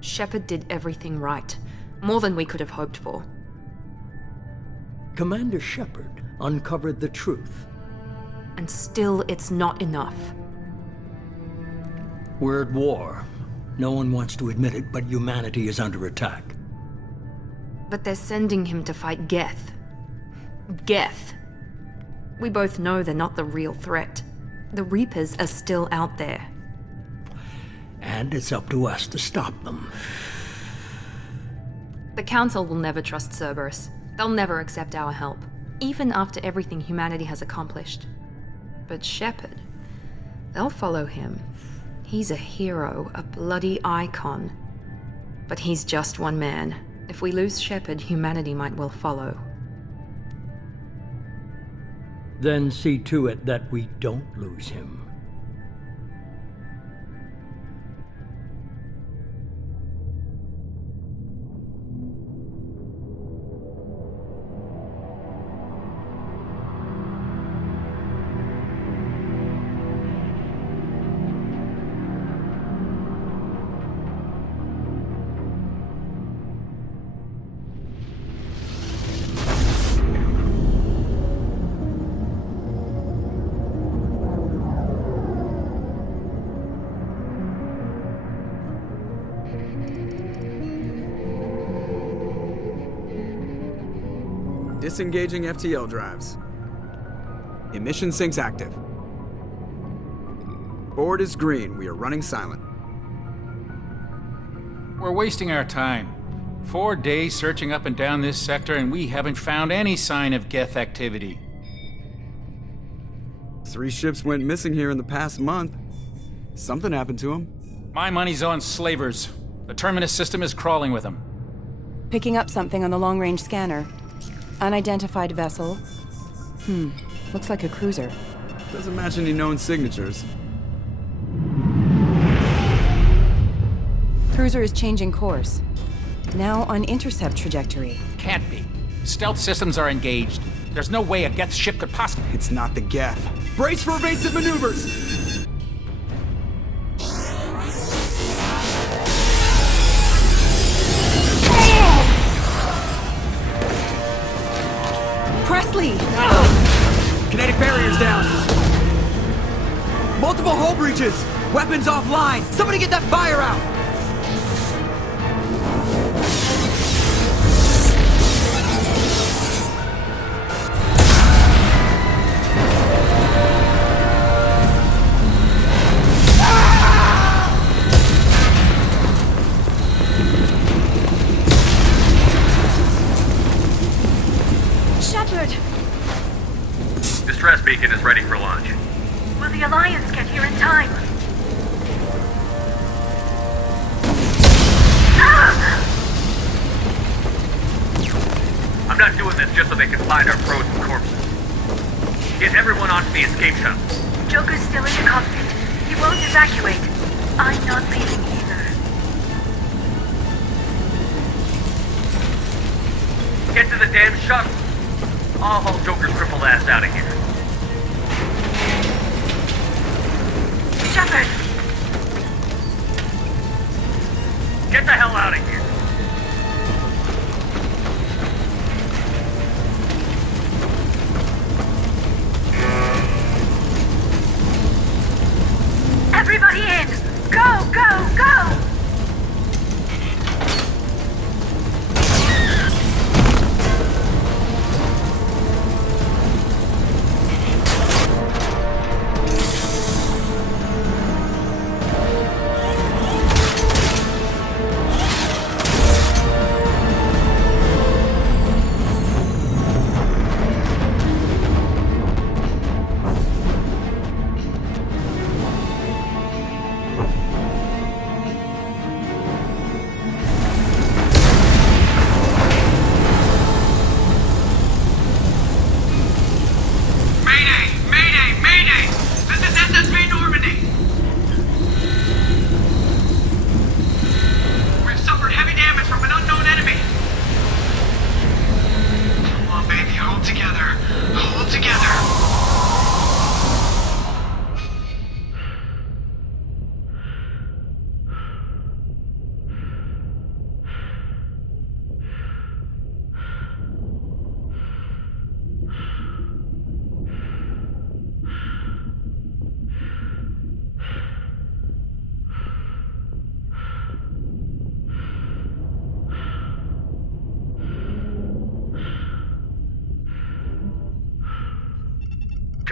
Shepard did everything right. More than we could have hoped for. Commander Shepard uncovered the truth. And still, it's not enough. We're at war. No one wants to admit it, but humanity is under attack. But they're sending him to fight Geth. Geth. We both know they're not the real threat. The Reapers are still out there. And it's up to us to stop them. The Council will never trust Cerberus. They'll never accept our help, even after everything humanity has accomplished. But Shepard, they'll follow him. He's a hero, a bloody icon. But he's just one man. If we lose Shepard, humanity might well follow. Then see to it that we don't lose him. Disengaging FTL drives. Emission sinks active. Board is green. We are running silent. We're wasting our time. 4 days searching up and down this sector, and we haven't found any sign of Geth activity. 3 ships went missing here in the past month. Something happened to them. My money's on slavers. The Terminus system is crawling with them. Picking up something on the long-range scanner. Unidentified vessel. Looks like a cruiser. Doesn't match any known signatures. Cruiser is changing course. Now on intercept trajectory. Can't be. Stealth systems are engaged. There's no way a Geth ship could possibly... It's not the Geth. Brace for evasive maneuvers! Presley! Kinetic barriers down! Multiple hull breaches! Weapons offline! Somebody get that fire out! Distress beacon is ready for launch. Will the Alliance get here in time? I'm not doing this just so they can find our frozen corpses. Get everyone onto the escape shuttle. Joker's still in the cockpit. He won't evacuate. I'm not leaving either. Get to the damn shuttle. I'll haul Joker's crippled ass out of here. Shepard! Get the hell out of here. Everybody in! Go, go, go!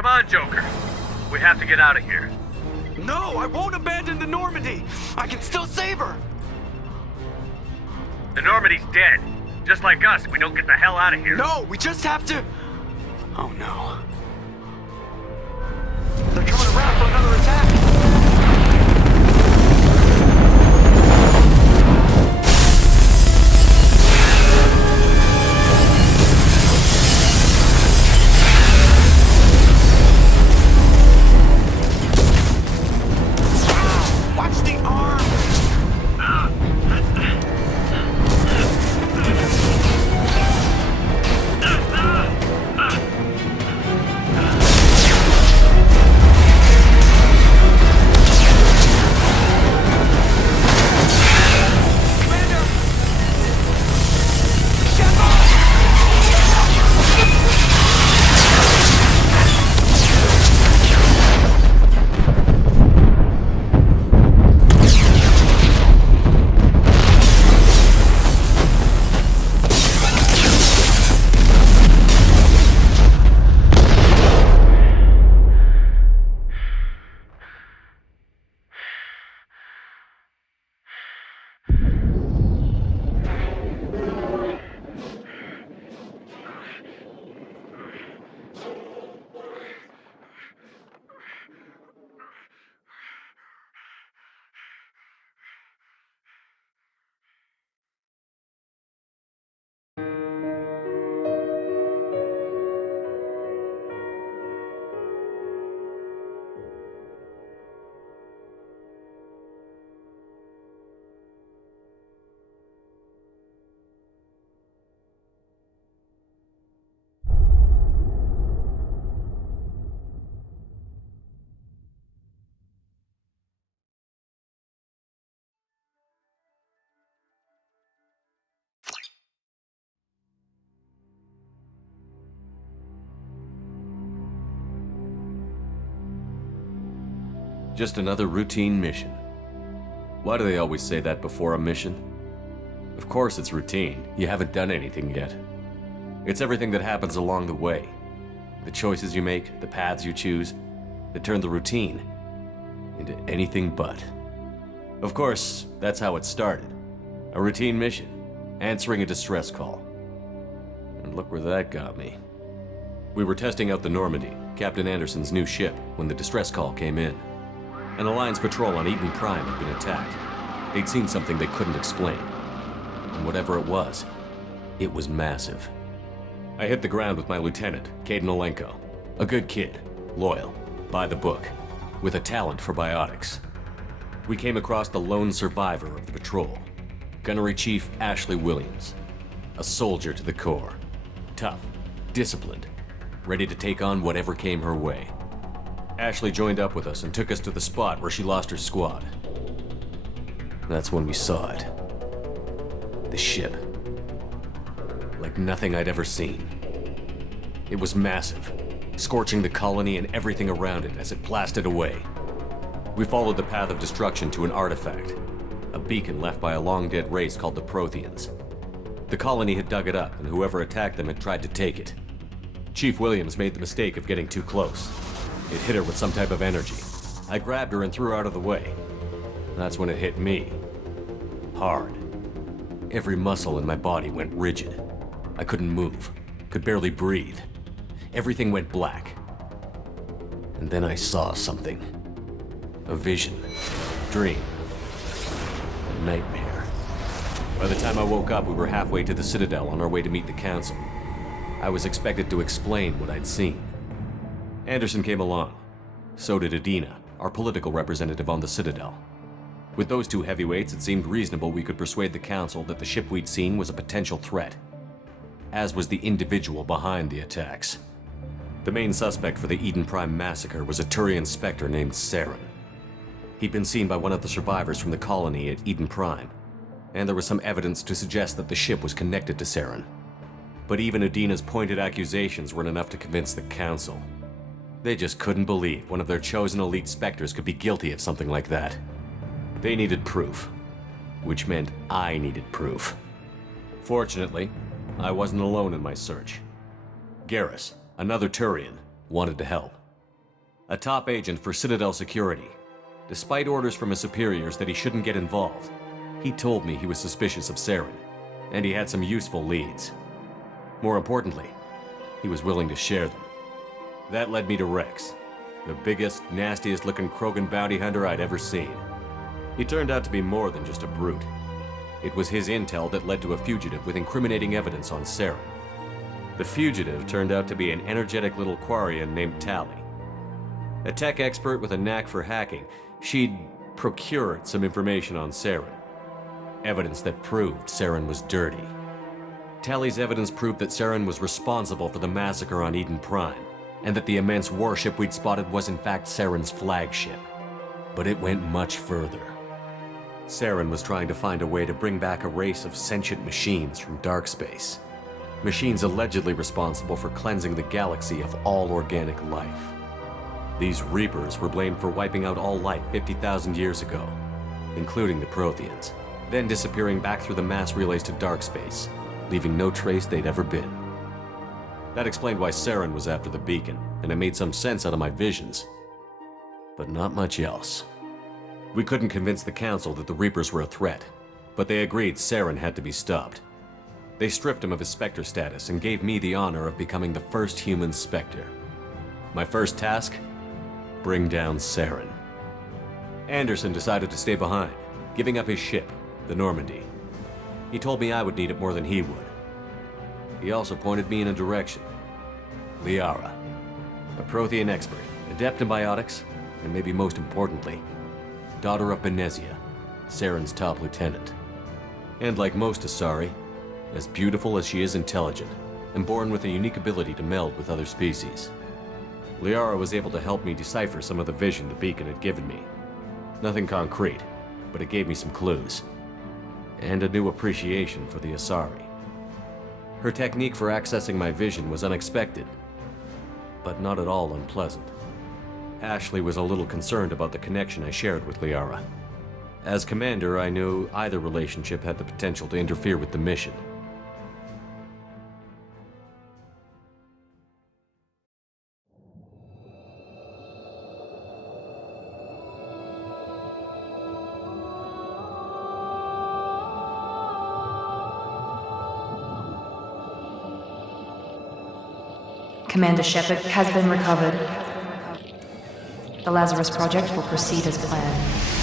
Come on, Joker. We have to get out of here. No, I won't abandon the Normandy. I can still save her. The Normandy's dead. Just like us, we don't get the hell out of here. No, we just have to... Oh no. They're coming around for another attack. Watch the arm! Just another routine mission. Why do they always say that before a mission? Of course it's routine. You haven't done anything yet. It's everything that happens along the way. The choices you make, the paths you choose, that turn the routine into anything but. Of course, that's how it started. A routine mission, answering a distress call. And look where that got me. We were testing out the Normandy, Captain Anderson's new ship, when the distress call came in. An Alliance patrol on Eden Prime had been attacked. They'd seen something they couldn't explain. And whatever it was massive. I hit the ground with my lieutenant, Caden Olenko. A good kid, loyal, by the book, with a talent for biotics. We came across the lone survivor of the patrol, Gunnery Chief Ashley Williams. A soldier to the core. Tough, disciplined, ready to take on whatever came her way. Ashley joined up with us and took us to the spot where she lost her squad. That's when we saw it. The ship. Like nothing I'd ever seen. It was massive, scorching the colony and everything around it as it blasted away. We followed the path of destruction to an artifact, a beacon left by a long-dead race called the Protheans. The colony had dug it up, and whoever attacked them had tried to take it. Chief Williams made the mistake of getting too close. It hit her with some type of energy. I grabbed her and threw her out of the way. That's when it hit me. Hard. Every muscle in my body went rigid. I couldn't move, could barely breathe. Everything went black. And then I saw something. A vision. Dream. A nightmare. By the time I woke up, we were halfway to the Citadel on our way to meet the Council. I was expected to explain what I'd seen. Anderson came along. So did Adina, our political representative on the Citadel. With those two heavyweights, it seemed reasonable we could persuade the Council that the ship we'd seen was a potential threat, as was the individual behind the attacks. The main suspect for the Eden Prime massacre was a Turian Spectre named Saren. He'd been seen by one of the survivors from the colony at Eden Prime, and there was some evidence to suggest that the ship was connected to Saren. But even Adina's pointed accusations weren't enough to convince the Council. They just couldn't believe one of their chosen elite Spectres could be guilty of something like that. They needed proof, which meant I needed proof. Fortunately, I wasn't alone in my search. Garrus, another Turian, wanted to help. a top agent for Citadel Security. Despite orders from his superiors that he shouldn't get involved, he told me he was suspicious of Saren, and he had some useful leads. More importantly, he was willing to share them. That led me to Rex, the biggest, nastiest-looking Krogan bounty hunter I'd ever seen. He turned out to be more than just a brute. It was his intel that led to a fugitive with incriminating evidence on Saren. The fugitive turned out to be an energetic little Quarian named Tali. A tech expert with a knack for hacking, she'd procured some information on Saren. Evidence that proved Saren was dirty. Tali's evidence proved that Saren was responsible for the massacre on Eden Prime, and that the immense warship we'd spotted was in fact Saren's flagship. But it went much further. Saren was trying to find a way to bring back a race of sentient machines from dark space. Machines allegedly responsible for cleansing the galaxy of all organic life. These Reapers were blamed for wiping out all life 50,000 years ago, including the Protheans, then disappearing back through the mass relays to dark space, leaving no trace they'd ever been. That explained why Saren was after the beacon, and it made some sense out of my visions. But not much else. We couldn't convince the Council that the Reapers were a threat, but they agreed Saren had to be stopped. They stripped him of his Spectre status and gave me the honor of becoming the first human Spectre. My first task? Bring down Saren. Anderson decided to stay behind, giving up his ship, the Normandy. He told me I would need it more than he would. He also pointed me in a direction. Liara, a Prothean expert, adept in biotics, and maybe most importantly, daughter of Benezia, Saren's top lieutenant. And like most Asari, as beautiful as she is intelligent, and born with a unique ability to meld with other species. Liara was able to help me decipher some of the vision the beacon had given me. Nothing concrete, but it gave me some clues. And a new appreciation for the Asari. Her technique for accessing my vision was unexpected, but not at all unpleasant. Ashley was a little concerned about the connection I shared with Liara. As commander, I knew either relationship had the potential to interfere with the mission. Commander Shepard has been recovered. The Lazarus Project will proceed as planned.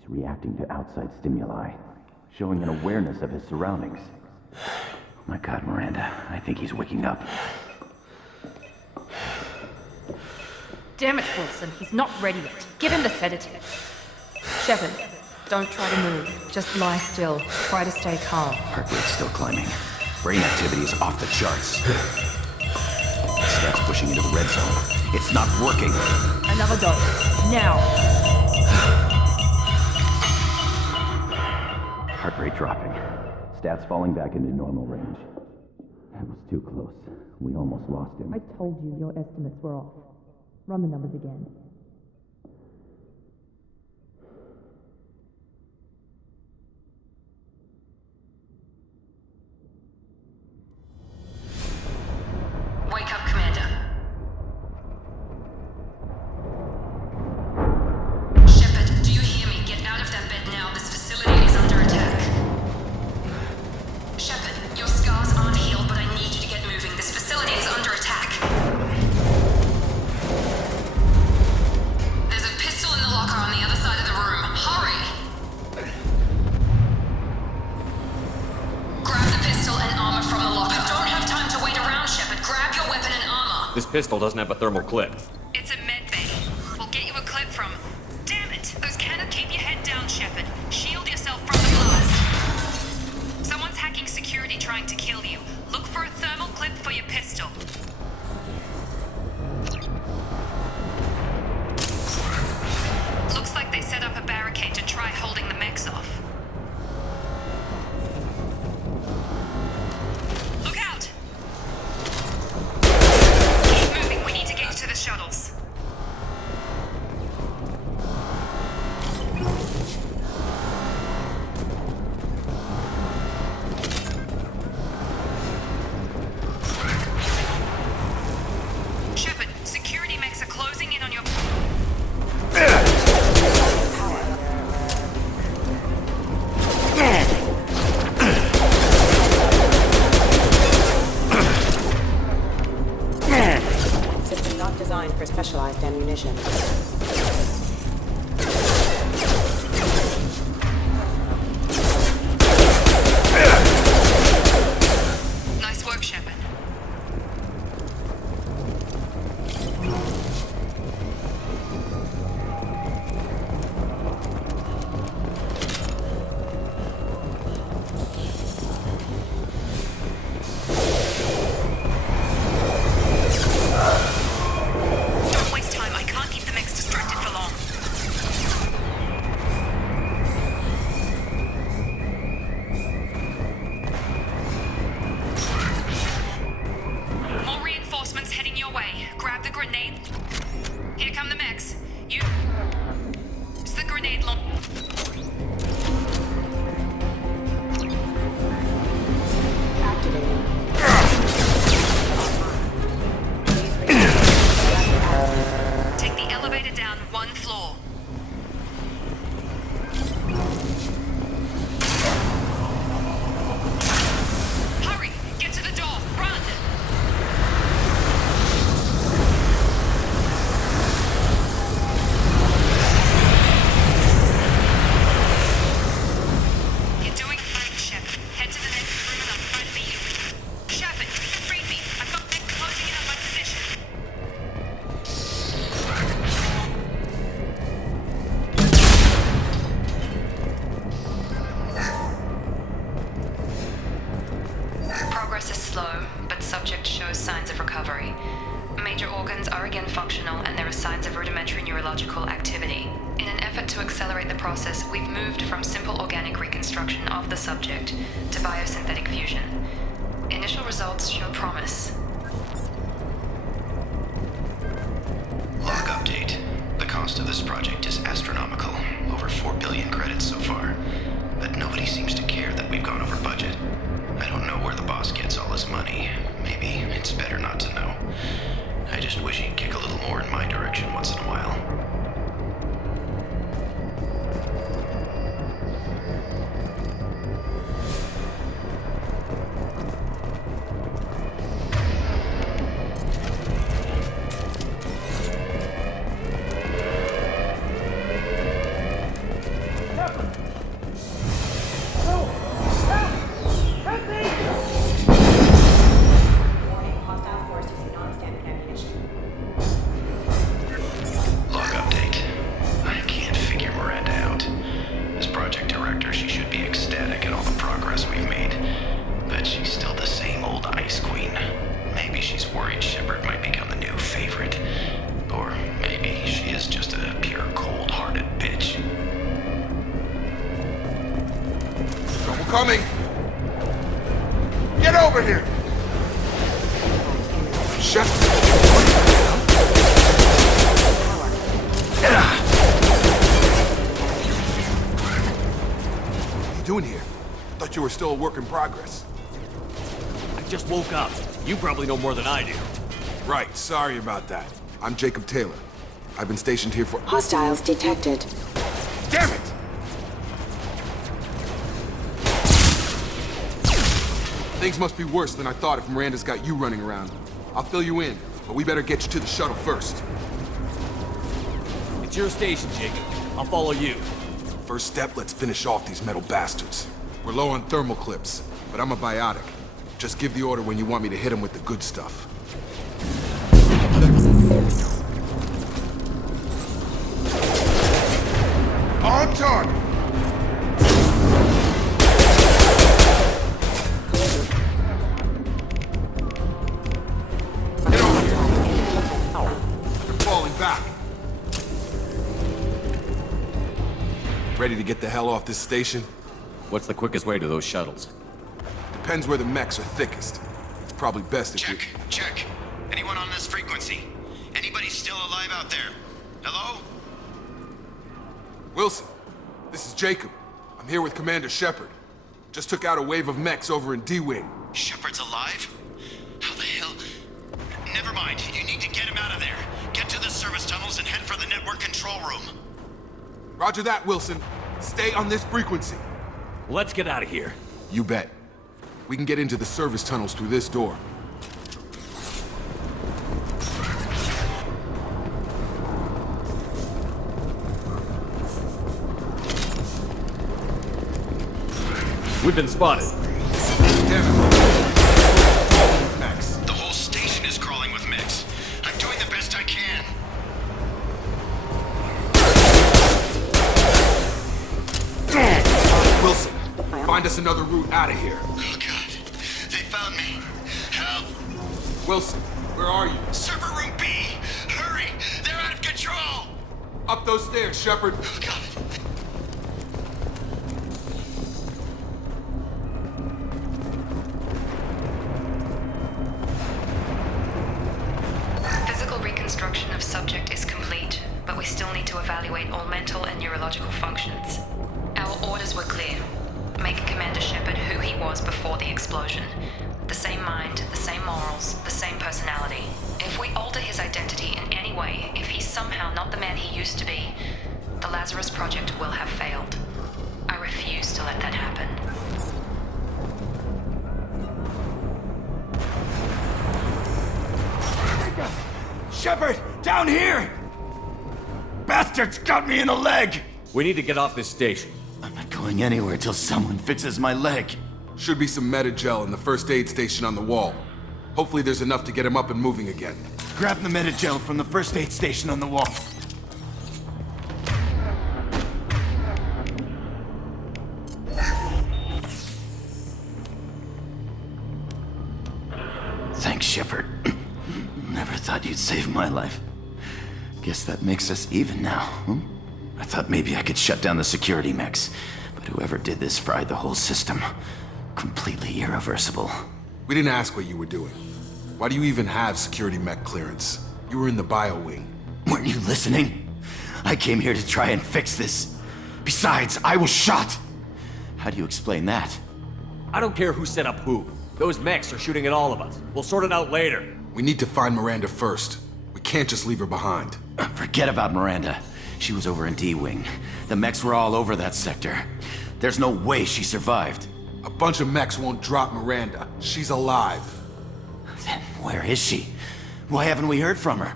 He's reacting to outside stimuli, showing an awareness of his surroundings. Oh my God, Miranda, I think he's waking up. Damn it, Wilson, he's not ready yet. Give him the sedative. Shepard, don't try to move. Just lie still. Try to stay calm. Heart rate's still climbing. Brain activity is off the charts. Steps pushing into the red zone. It's not working. Another dose. Now. Heart rate dropping. Stats falling back into normal range. That was too close. We almost lost him. I told you your estimates were off. Run the numbers again. Wake up, Commander. Shepard, do you hear me? Get out of that bed now. This facility is under attack. Shepard, your scars aren't healed, but I need you to get moving. This facility is under attack. There's a pistol in the locker on the other side of the room. Hurry! Grab the pistol and armor from the locker. You don't have time to wait around, Shepard. Grab your weapon and armor. This pistol doesn't have a thermal clip. It's a med bay. We'll get you a clip from... Damn it! Those cannons keep your head down, Shepard. Shield yourself from the blast. Someone's hacking security trying to kill you. Look for a thermal clip for your pistol. Looks like they set up a barricade to try holding the mechs off. Look out! Keep moving, we need to get you to the shuttles. Shepard, security mechs are closing in on your... System not designed for specialized ammunition. Nice work, Shepard. Don't waste time. I can't keep the mechs distracted for long. More reinforcements heading your way. Grab the grenade. Here come the mechs. Use the grenade launch. Activating. Take the elevator down one floor. Hurry! Get to the door! Run! You're doing fine, Shepard. Head to the next room and I'll try to meet you. Shepard, read me. I've got mech closing in on my position. Progress is slow, but subject shows signs of recovery. Major organs are again functional, and there are signs of rudimentary neurological activity. In an effort to accelerate the process, we've moved from simple organic reconstruction of the subject to biosynthetic fusion. Initial results show promise. Log update. The cost of this project is astronomical. Over 4 billion credits so far. But nobody seems to care that we've gone over budget. I don't know where the boss gets all his money. Maybe it's better not to know. I just wish he'd kick a little more in my direction once in a while. she's worried Shepard might become the new favorite. Or maybe she is just a pure cold-hearted bitch. Trouble coming! Get over here! Shut What are you doing here? Thought you were still a work in progress. I just woke up. You probably know more than I do. Right, sorry about that. I'm Jacob Taylor. I've been stationed here for— Hostiles detected. Damn it! Things must be worse than I thought if Miranda's got you running around. I'll fill you in, but we better get you to the shuttle first. It's your station, Jacob. I'll follow you. First step, let's finish off these metal bastards. We're low on thermal clips, but I'm a biotic. Just give the order when you want me to hit them with the good stuff. On target! Get over here! They're falling back. Ready to get the hell off this station? What's the quickest way to those shuttles? Depends where the mechs are thickest. It's probably best if Check, check. Anyone on this frequency? Anybody still alive out there? Hello? Wilson, this is Jacob. I'm here with Commander Shepard. Just took out a wave of mechs over in D-Wing. Shepard's alive? How the hell? Never mind. You need to get him out of there. Get to the service tunnels and head for the network control room. Roger that, Wilson. Stay on this frequency. Let's get out of here. You bet. We can get into the service tunnels through this door. We've been spotted. Damn it. Max. The whole station is crawling with mechs. I'm doing the best I can. Wilson, find us another route out of here. Oh god. They found me. Help! Wilson, where are you? Server room B! Hurry! They're out of control! Up those stairs, Shepard. Oh god. Physical reconstruction of subject is complete, but we still need to evaluate all mental and neurological functions. Our orders were clear. Make Commander Shepard who he was before the explosion. The same mind, the same morals, the same personality. If we alter his identity in any way, if he's somehow not the man he used to be, the Lazarus Project will have failed. I refuse to let that happen. Shepard, down here! Bastards got me in the leg! We need to get off this station. I'm not going anywhere till someone fixes my leg. Should be some Medi-gel in the first aid station on the wall. Hopefully there's enough to get him up and moving again. Grab the Medi-gel from the first aid station on the wall. Thanks, Shepard. Never thought you'd save my life. Guess that makes us even now, hmm? I thought maybe I could shut down the security mechs, but whoever did this fried the whole system. Completely irreversible. We didn't ask what you were doing. Why do you even have security mech clearance? You were in the bio wing. Weren't you listening? I came here to try and fix this. Besides, I was shot. How do you explain that? I don't care who set up who. Those mechs are shooting at all of us. We'll sort it out later. We need to find Miranda first. We can't just leave her behind. Forget about Miranda. She was over in D-Wing. The mechs were all over that sector. There's no way she survived. A bunch of mechs won't drop Miranda. She's alive. Then where is she? Why haven't we heard from her?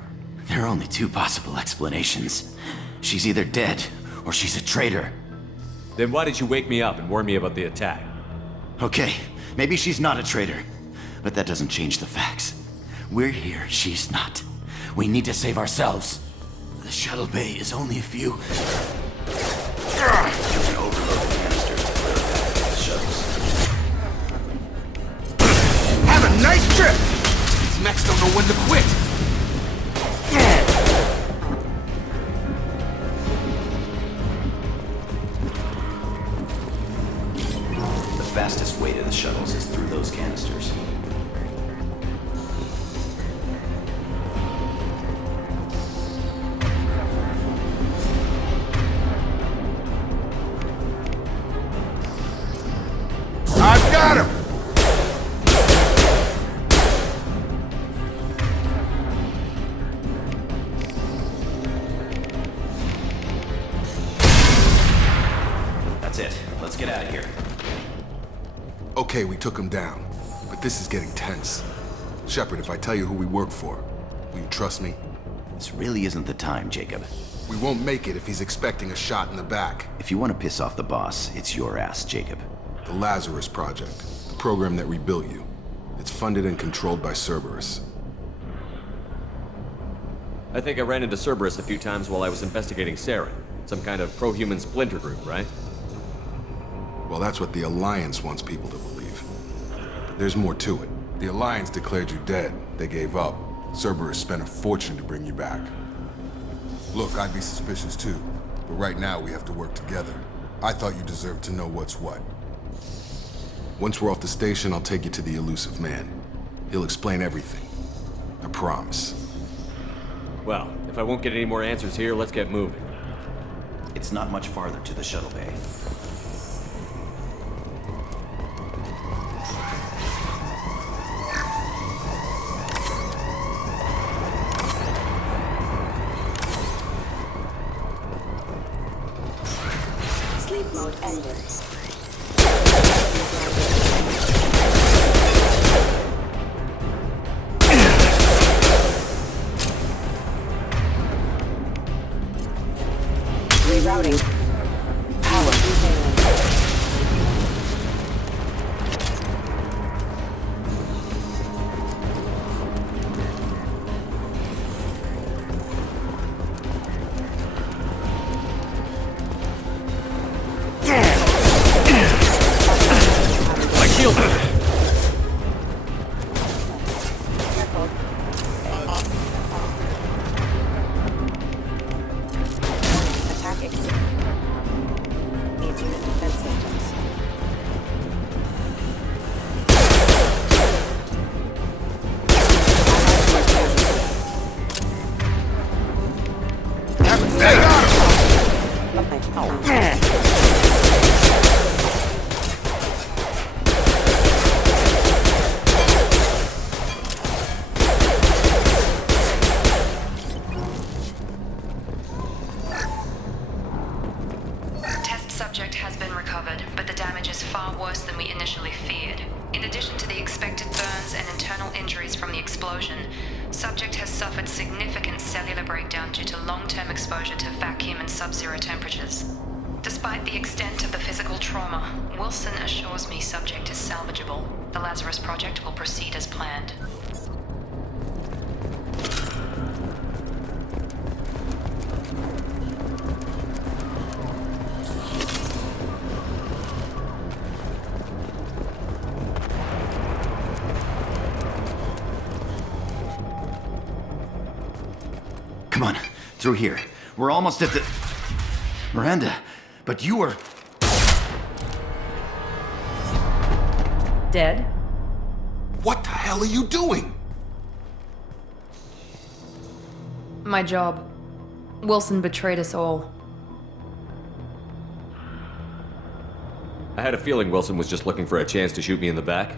There are only two possible explanations. She's either dead, or she's a traitor. Then why did you wake me up and warn me about the attack? Okay, maybe she's not a traitor. But that doesn't change the facts. We're here, she's not. We need to save ourselves. The shuttle bay is only a few... Have a nice trip! These mechs don't know when to quit! The fastest way to the shuttles is through those canisters. I've got him! That's it. Let's get out of here. Okay, we took him down, but this is getting tense. Shepard, if I tell you who we work for, will you trust me? This really isn't the time, Jacob. We won't make it if he's expecting a shot in the back. If you want to piss off the boss, it's your ass, Jacob. The Lazarus Project, the program that rebuilt you. It's funded and controlled by Cerberus. I think I ran into Cerberus a few times while I was investigating Saren. Some kind of pro-human splinter group, right? Well, that's what the Alliance wants people to believe. But there's more to it. The Alliance declared you dead. They gave up. Cerberus spent a fortune to bring you back. Look, I'd be suspicious too. But right now, we have to work together. I thought you deserved to know what's what. Once we're off the station, I'll take you to the elusive man. He'll explain everything. I promise. Well, if I won't get any more answers here, let's get moving. It's not much farther to the shuttle bay. Sleep mode ended. Rerouting. Power failing. My shield! Attacking. Needs unit defense systems. Test subject has been recovered, but the damage is far worse than we initially feared. In addition to the expected burns and internal injuries from the explosion, subject has suffered significant cellular breakdown due to long-term exposure to vacuum and sub-zero temperatures. Despite the extent of the physical trauma, Wilson assures me subject is salvageable. The Lazarus Project will proceed as planned. Come on, through here. We're almost at the... Miranda, but you were... Dead? What the hell are you doing? My job. Wilson betrayed us all. I had a feeling Wilson was just looking for a chance to shoot me in the back.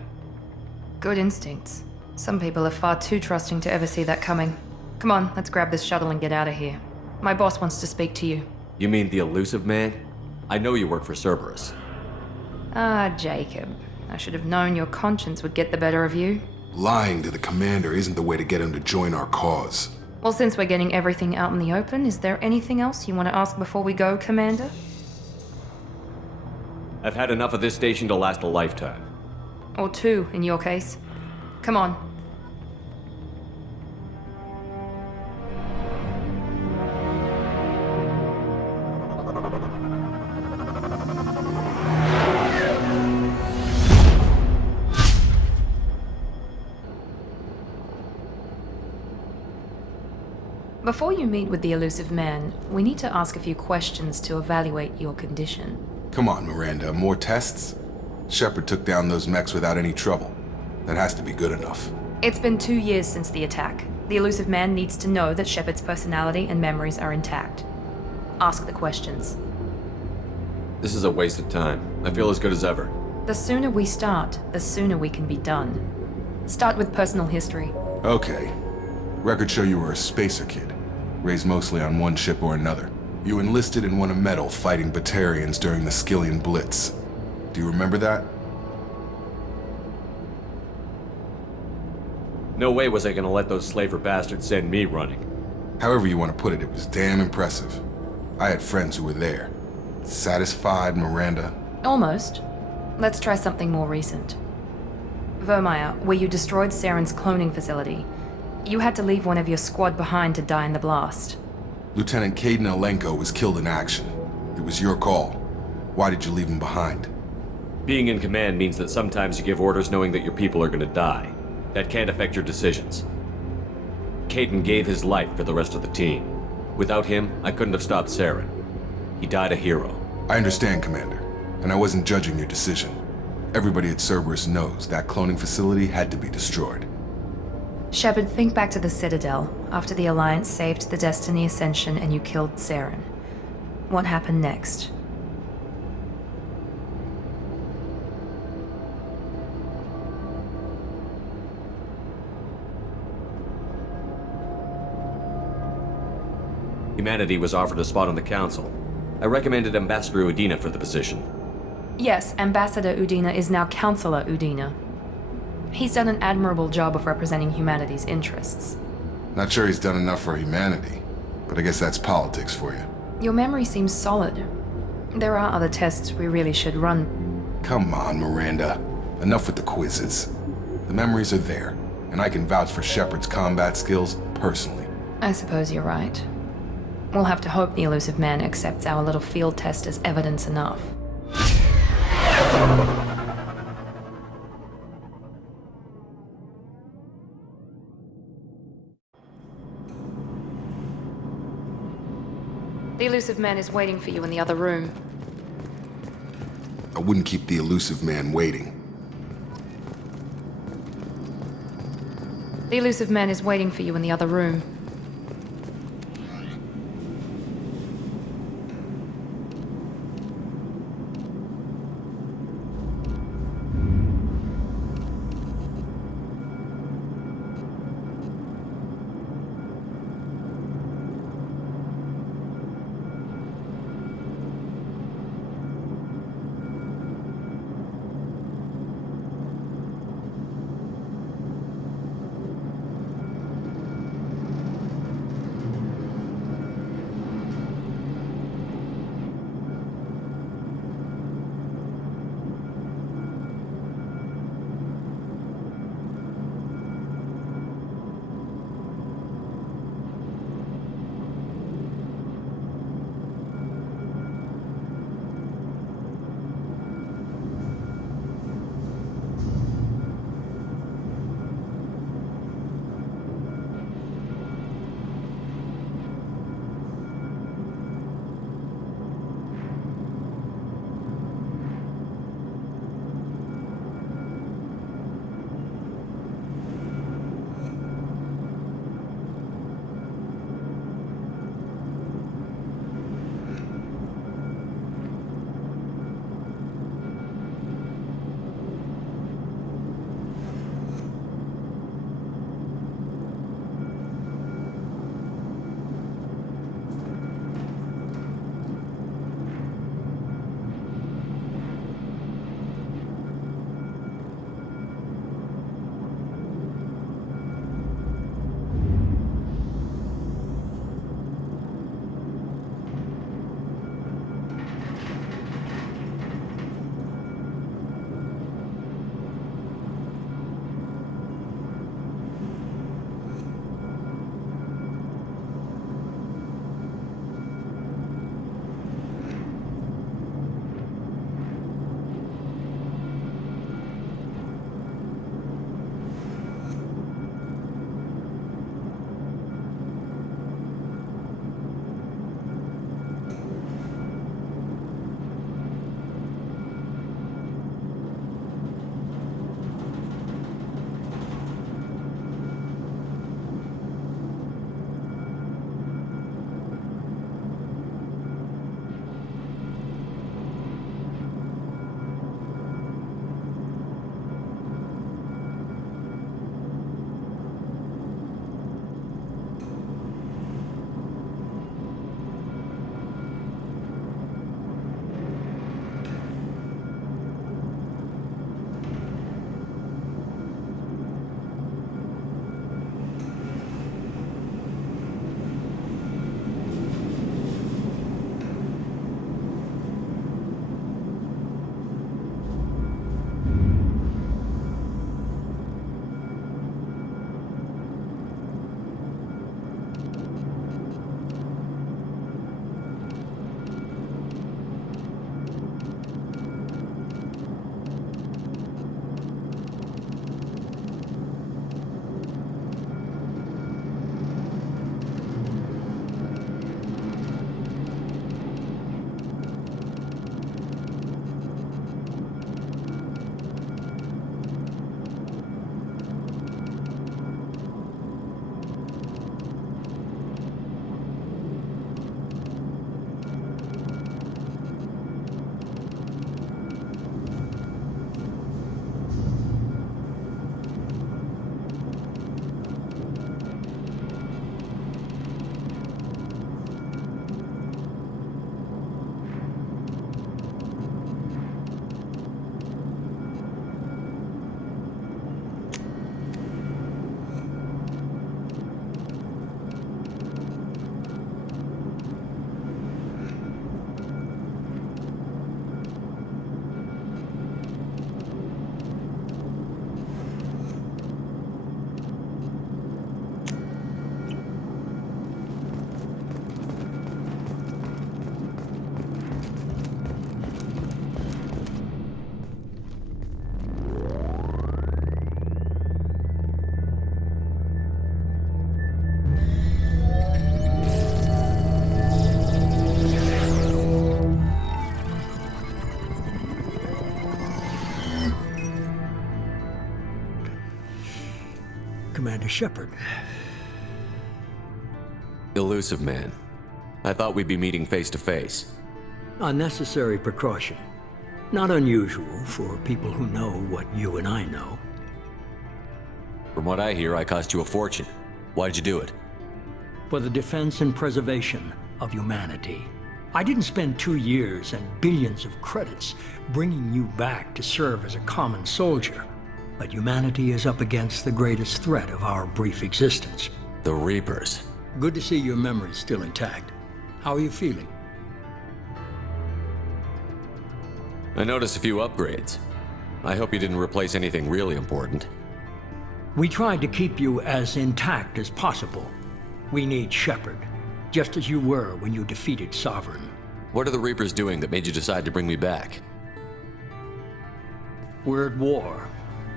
Good instincts. Some people are far too trusting to ever see that coming. Come on, let's grab this shuttle and get out of here. My boss wants to speak to you. You mean the elusive man? I know you work for Cerberus. Ah, Jacob. I should have known your conscience would get the better of you. Lying to the commander isn't the way to get him to join our cause. Well, since we're getting everything out in the open, is there anything else you want to ask before we go, Commander? I've had enough of this station to last a lifetime. Or two, in your case. Come on. Before you meet with the elusive man, we need to ask a few questions to evaluate your condition. Come on, Miranda, more tests? Shepard took down those mechs without any trouble. That has to be good enough. It's been 2 years since the attack. The elusive man needs to know that Shepard's personality and memories are intact. Ask the questions. This is a waste of time. I feel as good as ever. The sooner we start, the sooner we can be done. Start with personal history. Okay. Records show you were a spacer kid, raised mostly on one ship or another. You enlisted and won a medal fighting Batarians during the Skillian Blitz. Do you remember that? No way was I gonna let those slaver bastards send me running. However you want to put it, it was damn impressive. I had friends who were there. Satisfied, Miranda? Almost. Let's try something more recent. Vermeer, where you destroyed Saren's cloning facility. You had to leave one of your squad behind to die in the blast. Lieutenant Caden Alenko was killed in action. It was your call. Why did you leave him behind? Being in command means that sometimes you give orders knowing that your people are gonna die. That can't affect your decisions. Caden gave his life for the rest of the team. Without him, I couldn't have stopped Saren. He died a hero. I understand, Commander, and I wasn't judging your decision. Everybody at Cerberus knows that cloning facility had to be destroyed. Shepard, think back to the Citadel, after the Alliance saved the Destiny Ascension and you killed Saren. What happened next? Humanity was offered a spot on the Council. I recommended Ambassador Udina for the position. Yes, Ambassador Udina is now Counselor Udina. He's done an admirable job of representing humanity's interests. Not sure he's done enough for humanity, but I guess that's politics for you. Your memory seems solid. There are other tests we really should run. Come on, Miranda. Enough with the quizzes. The memories are there, and I can vouch for Shepard's combat skills personally. I suppose you're right. We'll have to hope the elusive man accepts our little field test as evidence enough. The elusive man is waiting for you in the other room. I wouldn't keep the elusive man waiting. The elusive man is waiting for you in the other room. Commander Shepard. Elusive man. I thought we'd be meeting face to face. A necessary precaution. Not unusual for people who know what you and I know. From what I hear, I cost you a fortune. Why'd you do it? For the defense and preservation of humanity. I didn't spend 2 years and billions of credits bringing you back to serve as a common soldier. But humanity is up against the greatest threat of our brief existence. The Reapers. Good to see your memory's still intact. How are you feeling? I noticed a few upgrades. I hope you didn't replace anything really important. We tried to keep you as intact as possible. We need Shepard, just as you were when you defeated Sovereign. What are the Reapers doing that made you decide to bring me back? We're at war.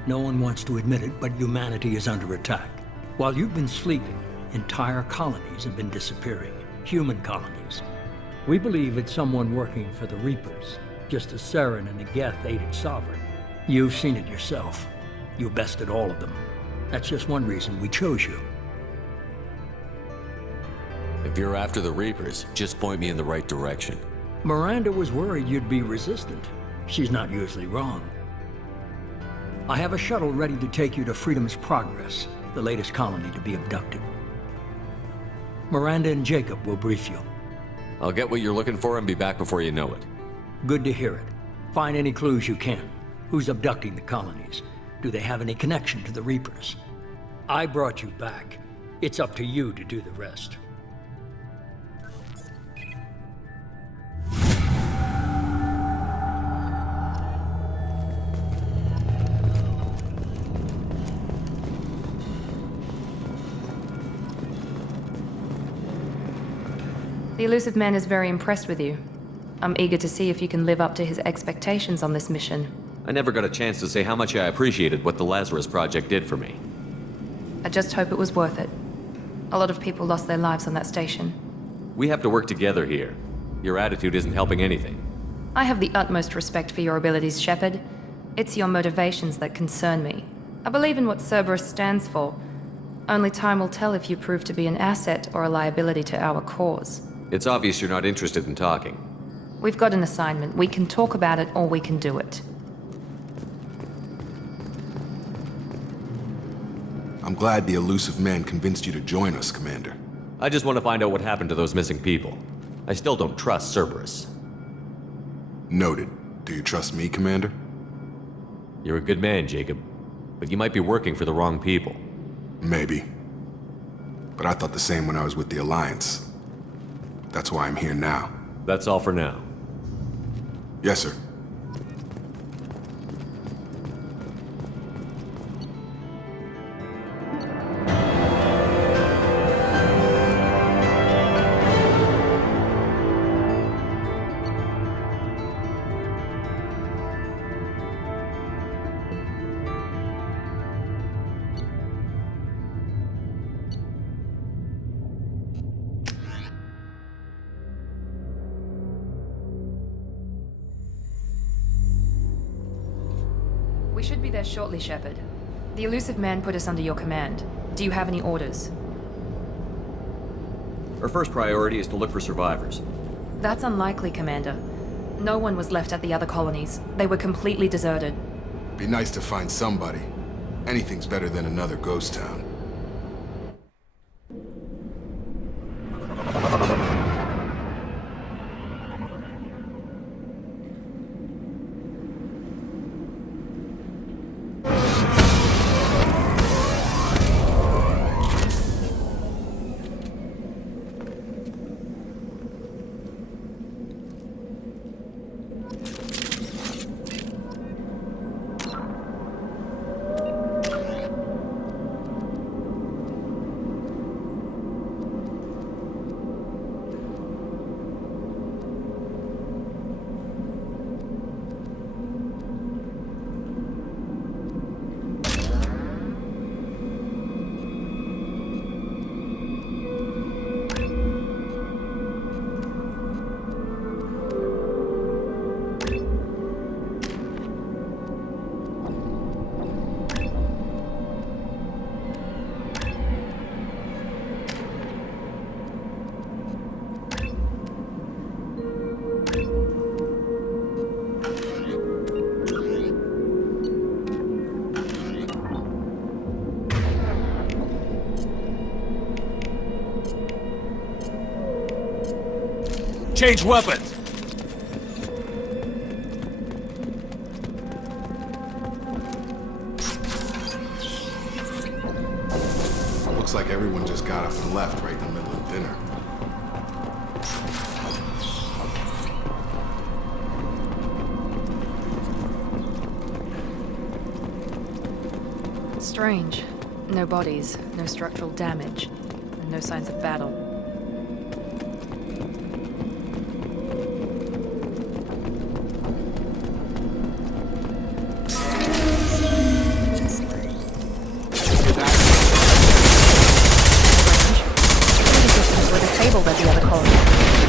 No one wants to admit it, but humanity is under attack. While you've been sleeping, entire colonies have been disappearing. Human colonies. We believe it's someone working for the Reapers, just as Saren and Negeth aided Sovereign. You've seen it yourself. You bested all of them. That's just one reason we chose you. If you're after the Reapers, just point me in the right direction. Miranda was worried you'd be resistant. She's not usually wrong. I have a shuttle ready to take you to Freedom's Progress, the latest colony to be abducted. Miranda and Jacob will brief you. I'll get what you're looking for and be back before you know it. Good to hear it. Find any clues you can. Who's abducting the colonies? Do they have any connection to the Reapers? I brought you back. It's up to you to do the rest. The Elusive Man is very impressed with you. I'm eager to see if you can live up to his expectations on this mission. I never got a chance to say how much I appreciated what the Lazarus Project did for me. I just hope it was worth it. A lot of people lost their lives on that station. We have to work together here. Your attitude isn't helping anything. I have the utmost respect for your abilities, Shepard. It's your motivations that concern me. I believe in what Cerberus stands for. Only time will tell if you prove to be an asset or a liability to our cause. It's obvious you're not interested in talking. We've got an assignment. We can talk about it or we can do it. I'm glad the Elusive Man convinced you to join us, Commander. I just want to find out what happened to those missing people. I still don't trust Cerberus. Noted. Do you trust me, Commander? You're a good man, Jacob. But you might be working for the wrong people. Maybe. But I thought the same when I was with the Alliance. That's why I'm here now. That's all for now. Yes, sir. We should be there shortly, Shepard. The Elusive Man put us under your command. Do you have any orders? Our first priority is to look for survivors. That's unlikely, Commander. No one was left at the other colonies. They were completely deserted. Be nice to find somebody. Anything's better than another ghost town. Change weapons! Looks like everyone just got up and left right in the middle of dinner. Strange. No bodies, no structural damage, and no signs of battle.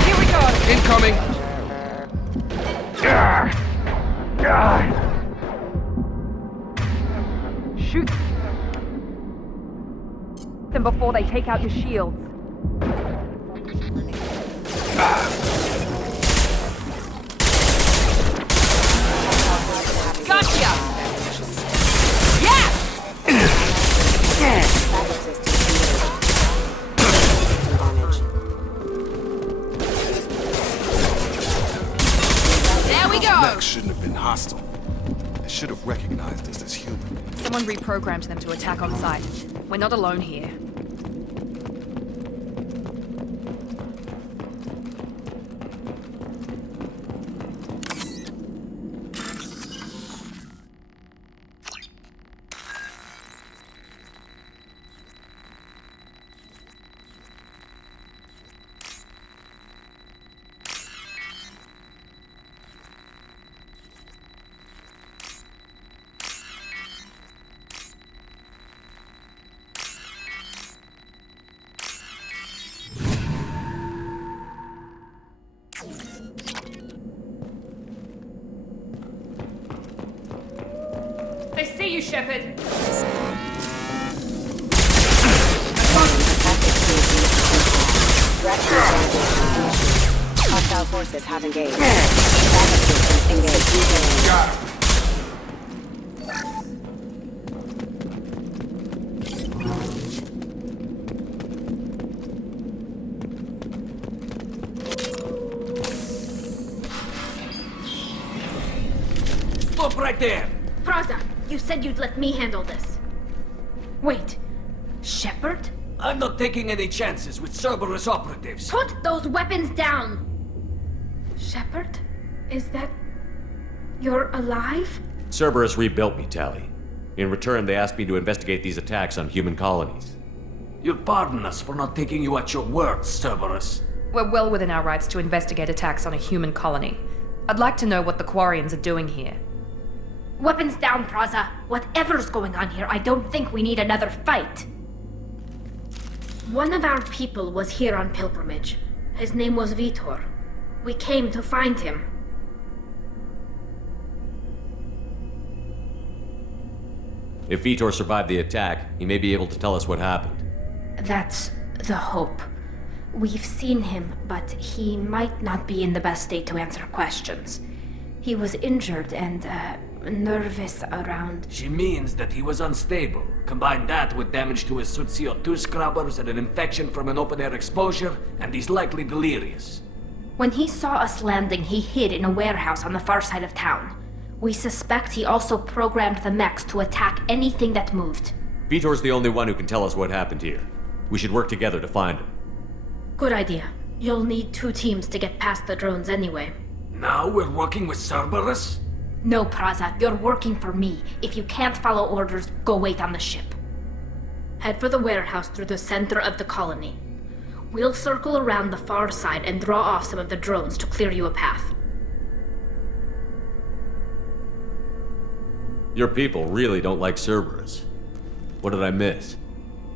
Here we go! Incoming! Shoot them before they take out your shields. Gotcha! Yes! There we go! Mechs shouldn't have been hostile. They should have recognized us as human. Someone reprogrammed them to attack on sight. We're not alone here. I see you, Shepard. Hostile forces have engaged. Backup systems engaged. Got him. Stop right there! Praza, you said you'd let me handle this. Wait, Shepard? I'm not taking any chances with Cerberus operatives. Put those weapons down! Shepard? Is that... you're alive? Cerberus rebuilt me, Tally. In return, they asked me to investigate these attacks on human colonies. You'll pardon us for not taking you at your word, Cerberus. We're well within our rights to investigate attacks on a human colony. I'd like to know what the Quarians are doing here. Weapons down, Praza. Whatever's going on here, I don't think we need another fight. One of our people was here on pilgrimage. His name was Vitor. We came to find him. If Vitor survived the attack, he may be able to tell us what happened. That's the hope. We've seen him, but he might not be in the best state to answer questions. He was injured and, nervous around... She means that he was unstable. Combine that with damage to his suit CO2 scrubbers and an infection from an open-air exposure, and he's likely delirious. When he saw us landing, he hid in a warehouse on the far side of town. We suspect he also programmed the mechs to attack anything that moved. Vitor's the only one who can tell us what happened here. We should work together to find him. Good idea. You'll need 2 teams to get past the drones anyway. Now we're working with Cerberus? No, Praza, you're working for me. If you can't follow orders, go wait on the ship. Head for the warehouse through the center of the colony. We'll circle around the far side and draw off some of the drones to clear you a path. Your people really don't like Cerberus. What did I miss?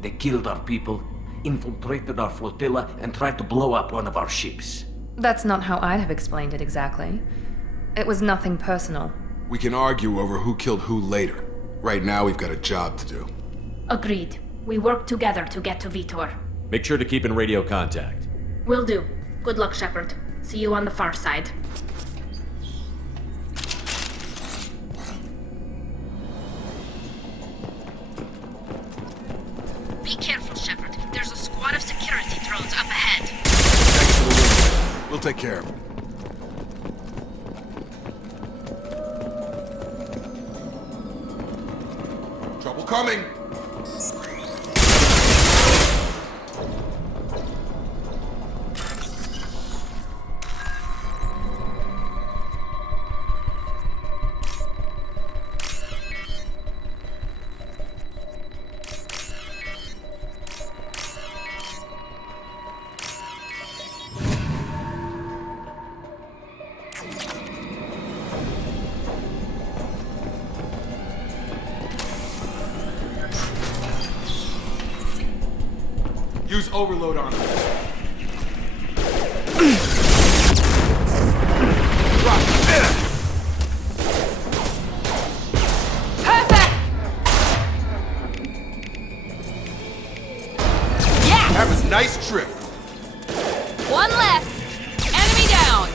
They killed our people, infiltrated our flotilla, and tried to blow up one of our ships. That's not how I'd have explained it exactly. It was nothing personal. We can argue over who killed who later. Right now, we've got a job to do. Agreed. We work together to get to Vitor. Make sure to keep in radio contact. Will do. Good luck, Shepard. See you on the far side. Be careful, Shepard. There's a squad of security drones up ahead. Thanks for the win. We'll take care of it. Trouble coming! Use overload on him. Perfect! Yes! Have a nice trip. One less. Enemy down.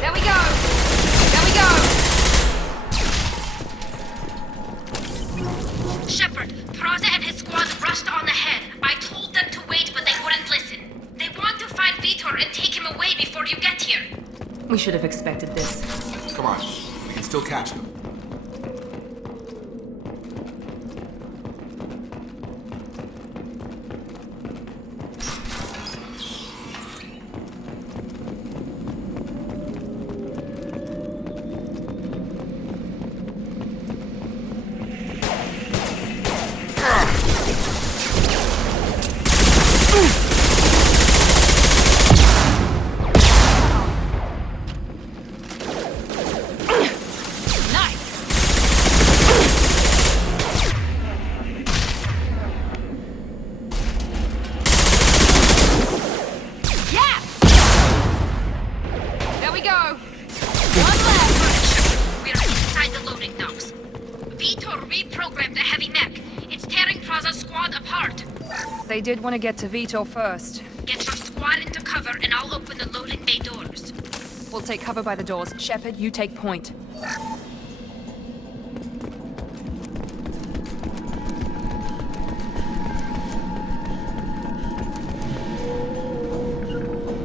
There we go. There we go. Shepard, Praza and his squad rushed on ahead. I told them to wait, but they wouldn't listen. They want to find Vitor and take him away before you get here. We should have expected this. Come on, we can still catch them. They did want to get to Vitor first. Get your squad into cover and I'll open the loading bay doors. We'll take cover by the doors. Shepard, you take point.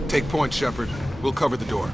Take point, Shepard. We'll cover the door.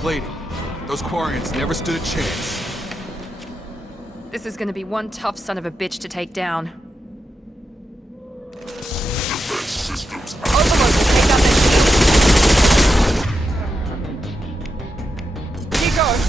Plating. Those Quarians never stood a chance. This is gonna be one tough son of a bitch to take down. Overload will take out their shield. Keep going.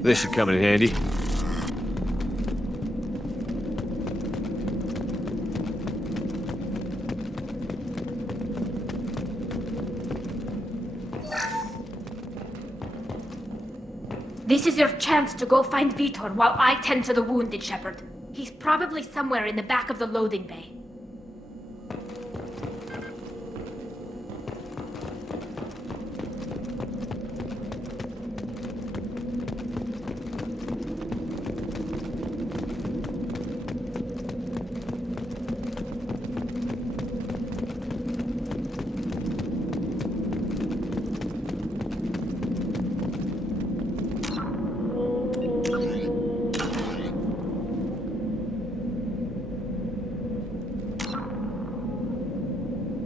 This should come in handy. This is your chance to go find Vitor while I tend to the wounded, Shepard. He's probably somewhere in the back of the loading bay.